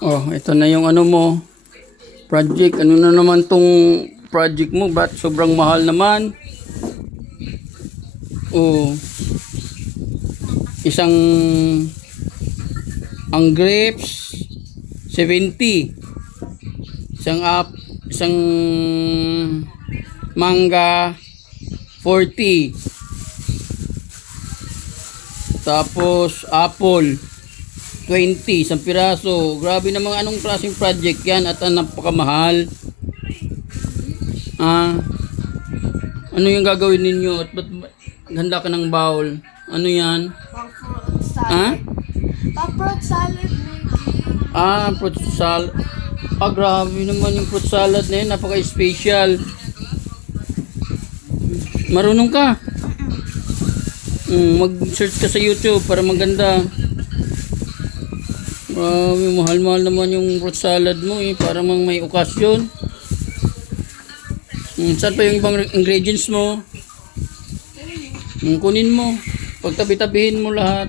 Oh, ito na yung ano mo. Project. Ano na naman tong project mo? Ba't sobrang mahal naman? Oh. Isang ang grapes 70. Isang mangga 40. Tapos apple 20, isang piraso. Grabe namang anong klaseng project yan at napakamahal. Ano yung gagawin ninyo? At ba't handa ka ng bowl? Ano yan? Pang-fruit salad. Pang-fruit salad, baby. Fruit salad. Grabe naman yung fruit salad na yun. Napaka-special. Marunong ka? Mag-search ka sa YouTube para maganda. Grabe, mahal-mahal naman yung fruit salad mo eh. Para mang may okasyon. Saan pa yung ibang ingredients mo? Kunin mo. Pagtabi-tabihin mo lahat.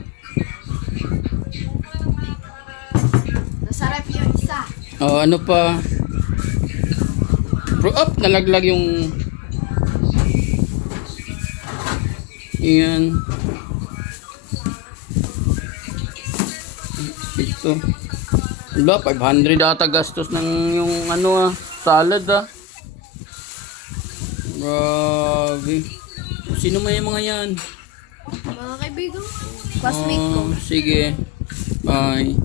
Nasarap yung isa. Ano pa? Nalaglag yung... Iyan. Ito. Wala, 500 ata gastos ng yung salad Grabe. Sino may mga yan? Mga kaibigan ko. Classmate ko. Sige. Bye.